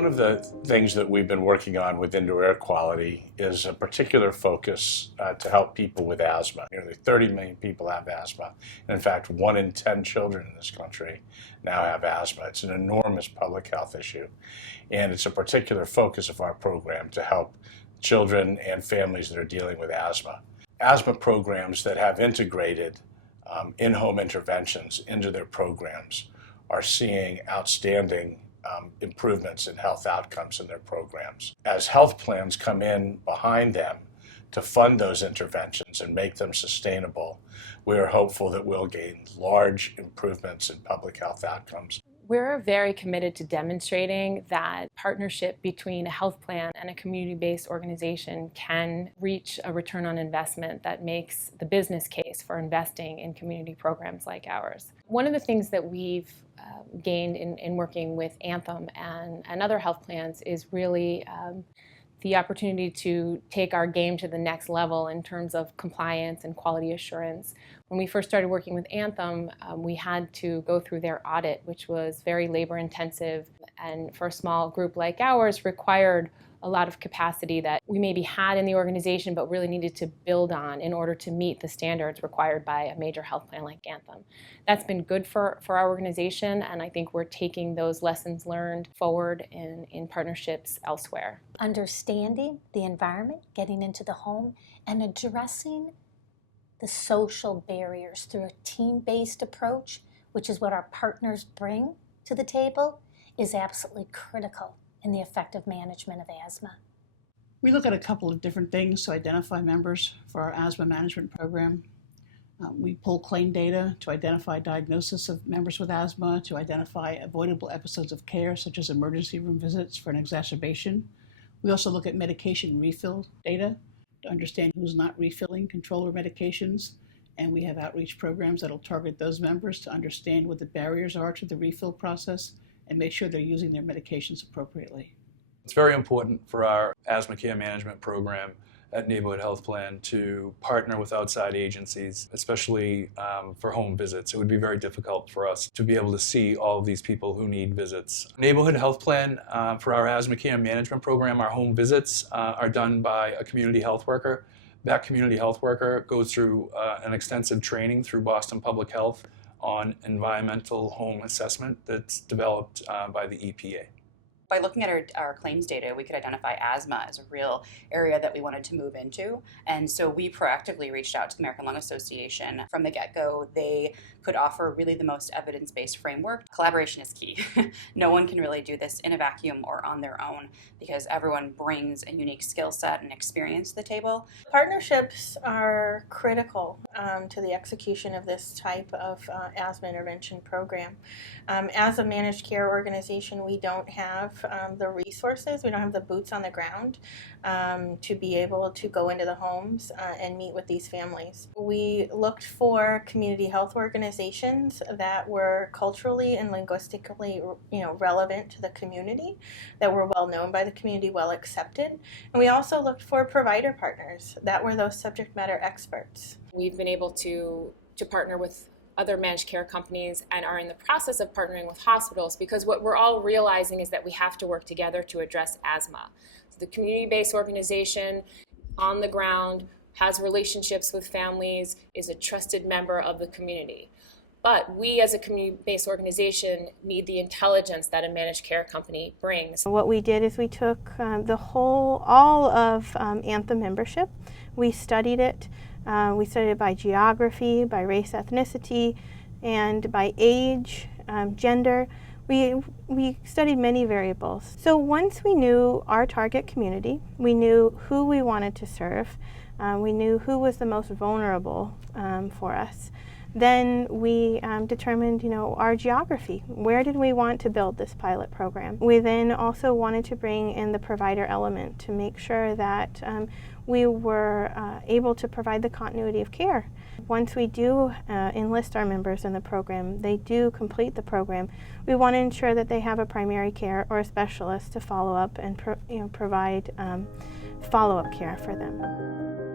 One of the things that we've been working on with indoor air quality is a particular focus to help people with asthma. Nearly 30 million people have asthma. And in fact, 1 in 10 children in this country now have asthma. It's an enormous public health issue. And it's a particular focus of our program to help children and families that are dealing with asthma. Asthma programs that have integrated in-home interventions into their programs are seeing outstanding improvements in health outcomes in their programs. As health plans come in behind them to fund those interventions and make them sustainable, we are hopeful that we'll gain large improvements in public health outcomes. We're very committed to demonstrating that partnership between a health plan and a community-based organization can reach a return on investment that makes the business case for investing in community programs like ours. One of the things that we've gained in working with Anthem and other health plans is really the opportunity to take our game to the next level in terms of compliance and quality assurance. When we first started working with Anthem, we had to go through their audit, which was very labor intensive, and for a small group like ours required a lot of capacity that we maybe had in the organization but really needed to build on in order to meet the standards required by a major health plan like Anthem. That's been good for our organization, and I think we're taking those lessons learned forward in partnerships elsewhere. Understanding the environment, getting into the home, and addressing the social barriers through a team-based approach, which is what our partners bring to the table, is absolutely critical in the effective management of asthma. We look at a couple of different things to identify members for our asthma management program. We pull claim data to identify diagnosis of members with asthma, to identify avoidable episodes of care, such as emergency room visits for an exacerbation. We also look at medication refill data to understand who's not refilling controller medications, and we have outreach programs that'll target those members to understand what the barriers are to the refill process and make sure they're using their medications appropriately. It's very important for our asthma care management program at Neighborhood Health Plan to partner with outside agencies, especially for home visits. It would be very difficult for us to be able to see all of these people who need visits. Neighborhood Health Plan, for our asthma care management program, our home visits are done by a community health worker. That community health worker goes through an extensive training through Boston Public Health on environmental home assessment that's developed by the EPA. By looking at our claims data, we could identify asthma as a real area that we wanted to move into. And so we proactively reached out to the American Lung Association. From the get-go, they could offer really the most evidence-based framework. Collaboration is key. No one can really do this in a vacuum or on their own because everyone brings a unique skill set and experience to the table. Partnerships are critical to the execution of this type of asthma intervention program. As a managed care organization, we don't have the resources, we don't have the boots on the ground to be able to go into the homes and meet with these families. We looked for community health organizations that were culturally and linguistically, relevant to the community, that were well known by the community, well accepted. And we also looked for provider partners that were those subject matter experts. We've been able to partner with other managed care companies and are in the process of partnering with hospitals, because what we're all realizing is that we have to work together to address asthma. So the community-based organization on the ground has relationships with families, is a trusted member of the community. But we as a community-based organization need the intelligence that a managed care company brings. What we did is we took all of Anthem membership, we studied it. We studied it by geography, by race, ethnicity, and by age, gender. We studied many variables. So once we knew our target community, we knew who we wanted to serve, we knew who was the most vulnerable for us. Then we determined, our geography. Where did we want to build this pilot program? We then also wanted to bring in the provider element to make sure that we were able to provide the continuity of care. Once we do enlist our members in the program, they do complete the program, we want to ensure that they have a primary care or a specialist to follow up and provide follow-up care for them.